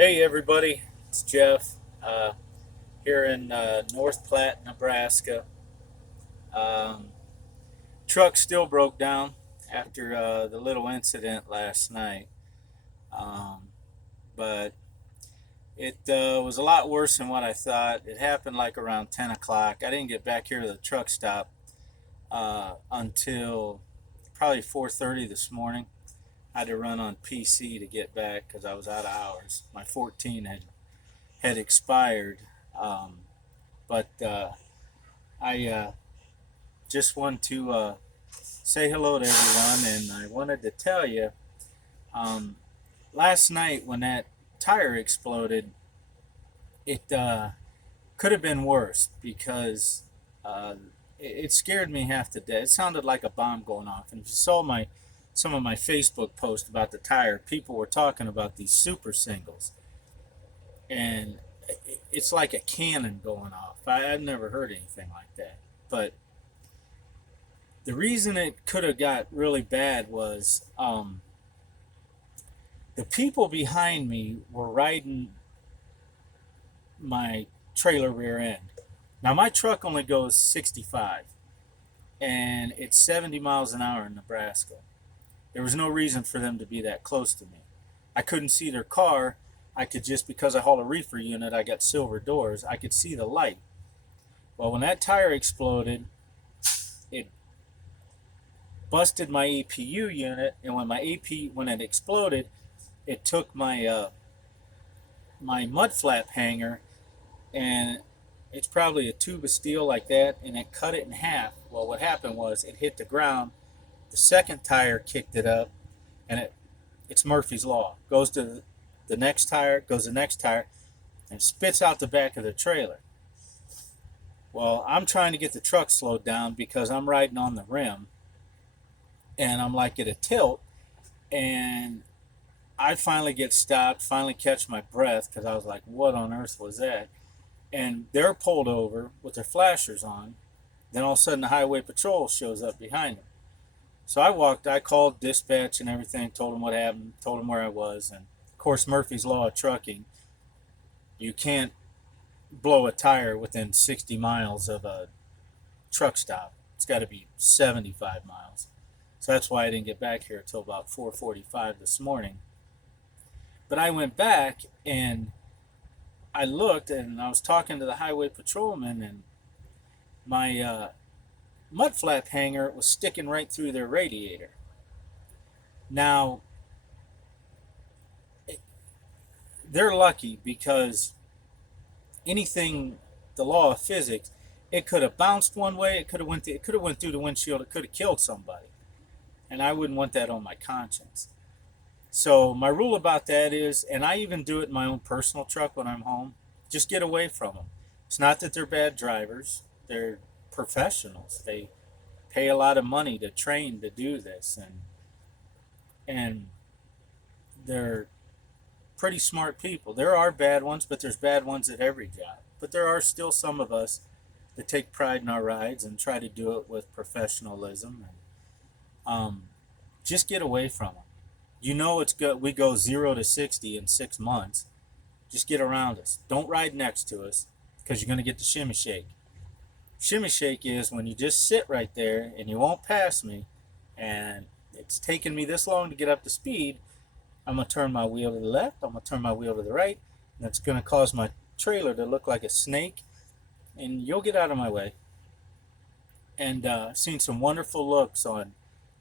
Hey everybody, it's Jeff here in North Platte, Nebraska. Um, Truck still broke down after the little incident last night, um, but it was a lot worse than what I thought. It happened like around 10 o'clock. I didn't get back here to the truck stop until probably 4:30 this morning. I had to run on PC to get back because I was out of hours. My 14 had expired. Um, but I just want to say hello to everyone, and I wanted to tell you um, last night when that tire exploded, it could have been worse because uh, it scared me half to death. It sounded like a bomb going off. And if you saw some of my Facebook posts about the tire, people were talking about these super singles, and it's like a cannon going off. I've never heard anything like that, but the reason it could have got really bad was the people behind me were riding my trailer rear end. Now, my truck only goes 65, and it's 70 miles an hour in Nebraska. There was no reason for them to be that close to me. I couldn't see their car. I could just, because I haul a reefer unit, I got silver doors, I could see the light. Well, when that tire exploded, it busted my APU unit, and when it exploded, it took my mud flap hanger, and it's probably a tube of steel like that, and it cut it in half. Well, what happened was it hit the ground. The second tire kicked it up, and it's Murphy's law. Goes to the next tire, goes to the next tire, and spits out the back of the trailer. Well, I'm trying to get the truck slowed down because I'm riding on the rim, and I'm like at a tilt, and I finally get stopped, finally catch my breath because I was like, what on earth was that? And they're pulled over with their flashers on. Then all of a sudden, the highway patrol shows up behind them. So I called dispatch and everything, told them what happened, told them where I was. And of course, Murphy's Law of trucking, you can't blow a tire within 60 miles of a truck stop. It's got to be 75 miles. So that's why I didn't get back here until about 4:45 this morning. But I went back and I looked and I was talking to the highway patrolman, and my mud flap hanger was sticking right through their radiator. Now, they're lucky because anything, the law of physics, it could have bounced one way, it could have went through the windshield, it could have killed somebody, and I wouldn't want that on my conscience. So my rule about that is, and I even do it in my own personal truck when I'm home, just get away from them. It's not that they're bad drivers; they're professionals. They pay a lot of money to train to do this, and they're pretty smart people. There are bad ones, but there's bad ones at every job. But there are still some of us that take pride in our rides and try to do it with professionalism. And just get away from them. You know it's good. We go 0 to 60 in 6 months. Just get around us. Don't ride next to us because you're going to get the shimmy shake. Shimmy shake is when you just sit right there and you won't pass me, and it's taken me this long to get up to speed. I'm going to turn my wheel to the left. I'm going to turn my wheel to the right. And that's going to cause my trailer to look like a snake, and you'll get out of my way. And I've seen some wonderful looks on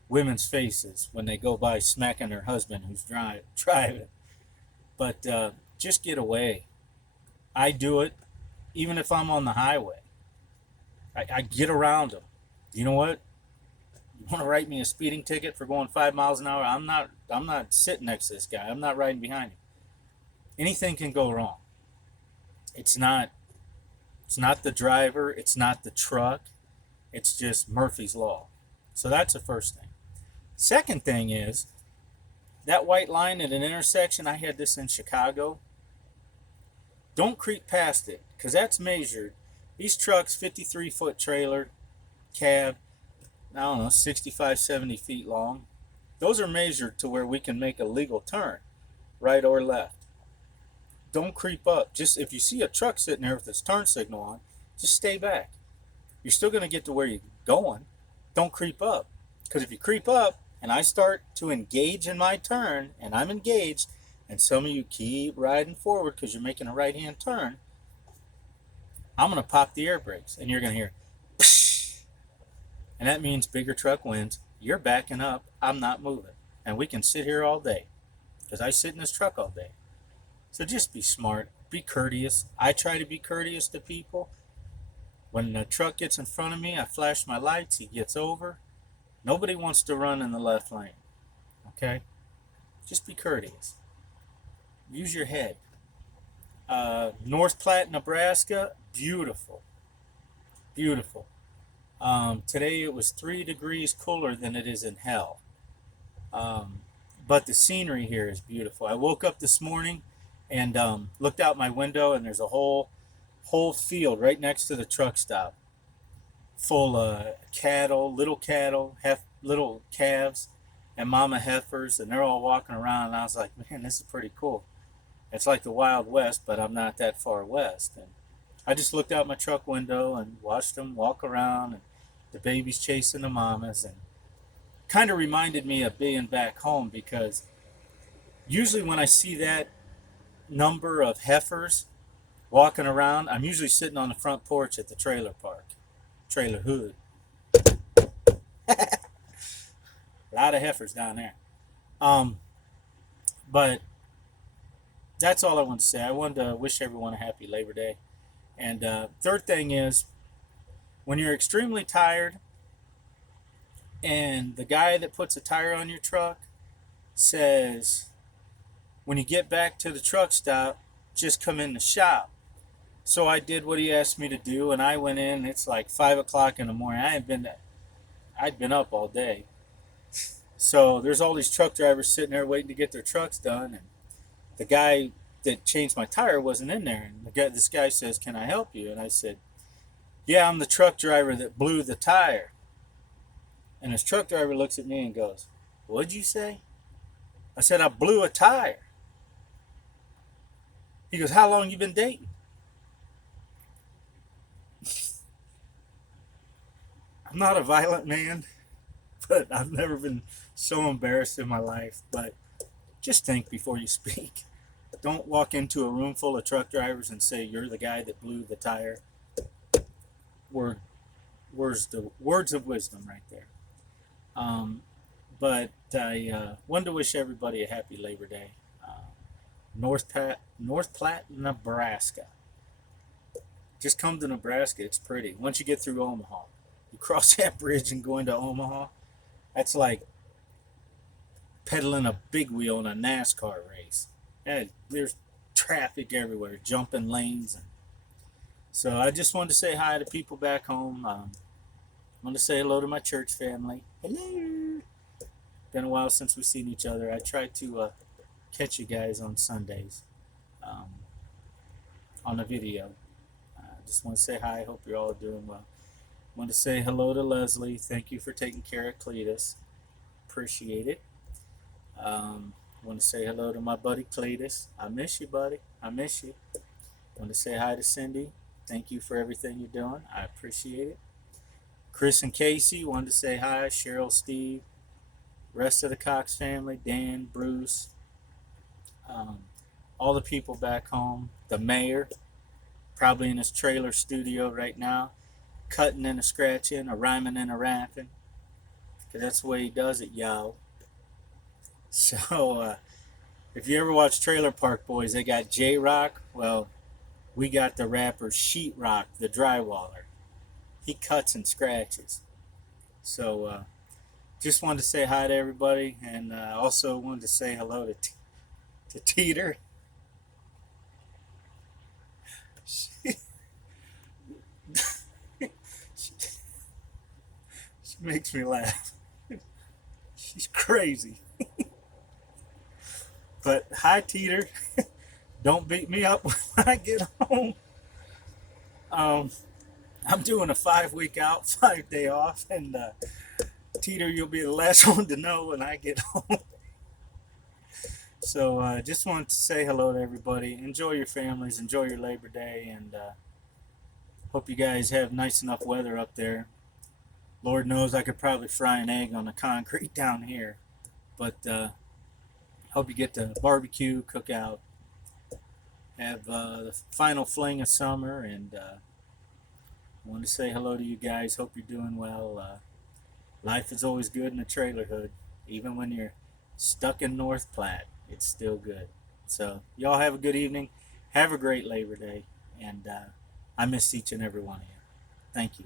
women's faces when they go by smacking their husband who's driving. But just get away. I do it even if I'm on the highway. I get around them. You know what? You want to write me a speeding ticket for going 5 miles an hour? I'm not sitting next to this guy. I'm not riding behind him. Anything can go wrong. It's not it's not the driver, it's not the truck. It's just Murphy's law. So that's the first thing. Second thing is that white line at an intersection. I had this in Chicago. Don't creep past it because that's measured. These trucks, 53-foot trailer, cab, I don't know, 65, 70 feet long. Those are measured to where we can make a legal turn, right or left. Don't creep up. Just if you see a truck sitting there with its turn signal on, just stay back. You're still going to get to where you're going. Don't creep up. Because if you creep up and I start to engage in my turn and I'm engaged, and some of you keep riding forward because you're making a right hand turn, I'm going to pop the air brakes and you're going to hear, psh, and that means bigger truck wins. You're backing up. I'm not moving. And we can sit here all day because I sit in this truck all day. So just be smart. Be courteous. I try to be courteous to people. When the truck gets in front of me, I flash my lights. He gets over. Nobody wants to run in the left lane. Okay? Just be courteous. Use your head. North Platte, Nebraska, beautiful. Beautiful. Today it was 3 degrees cooler than it is in hell. But the scenery here is beautiful. I woke up this morning and looked out my window, and there's a whole field right next to the truck stop full of cattle, little calves, and mama heifers, and they're all walking around. And I was like, man, this is pretty cool. It's like the Wild West, but I'm not that far west. And I just looked out my truck window and watched them walk around, and the babies chasing the mamas, and kind of reminded me of being back home, because usually when I see that number of heifers walking around, I'm usually sitting on the front porch at the trailer park, trailer hood. A lot of heifers down there. But that's all I want to say. I wanted to wish everyone a happy Labor Day. And third thing is, when you're extremely tired and the guy that puts a tire on your truck says, when you get back to the truck stop, just come in the shop. So I did what he asked me to do, and I went in. It's like 5 o'clock in the morning. I'd been up all day. So there's all these truck drivers sitting there waiting to get their trucks done, and the guy that changed my tire wasn't in there. And this guy says, "Can I help you?" And I said, "Yeah, I'm the truck driver that blew the tire." And his truck driver looks at me and goes, "What'd you say?" I said, "I blew a tire." He goes, "How long you been dating?" I'm not a violent man, but I've never been so embarrassed in my life. But just think before you speak. Don't walk into a room full of truck drivers and say you're the guy that blew the tire. Words of wisdom right there. But I wanted to wish everybody a happy Labor Day. North Platte, Nebraska. Just come to Nebraska. It's pretty. Once you get through Omaha, you cross that bridge and go into Omaha. That's like pedaling a big wheel in a NASCAR race. And there's traffic everywhere, jumping lanes. And so I just wanted to say hi to people back home. I want to say hello to my church family. Hello. Been a while since we've seen each other. I try to catch you guys on Sundays on a video. Just want to say hi. Hope you're all doing well. Want to say hello to Leslie. Thank you for taking care of Cletus. Appreciate it. Want to say hello to my buddy Cletus. I miss you, buddy. I miss you. Want to say hi to Cindy. Thank you for everything you're doing. I appreciate it. Chris and Casey, wanted to say hi. Cheryl, Steve, rest of the Cox family, Dan, Bruce, all the people back home. The mayor, probably in his trailer studio right now, cutting and a scratching, a rhyming and a rapping, because that's the way he does it, y'all. So, if you ever watch Trailer Park Boys, they got J-Rock. Well, we got the rapper Sheetrock, the drywaller. He cuts and scratches. So, just wanted to say hi to everybody, and also wanted to say hello to Teeter. She makes me laugh. She's crazy. But hi, Teeter. Don't beat me up when I get home. I'm doing a 5-week out, 5-day off, and Teeter, you'll be the last one to know when I get home. So just wanted to say hello to everybody. Enjoy your families. Enjoy your Labor Day, and hope you guys have nice enough weather up there. Lord knows I could probably fry an egg on the concrete down here, but hope you get to barbecue, cook out, have the final fling of summer, and I want to say hello to you guys. Hope you're doing well. Life is always good in the trailer hood, even when you're stuck in North Platte. It's still good. So y'all have a good evening. Have a great Labor Day, and I miss each and every one of you. Thank you.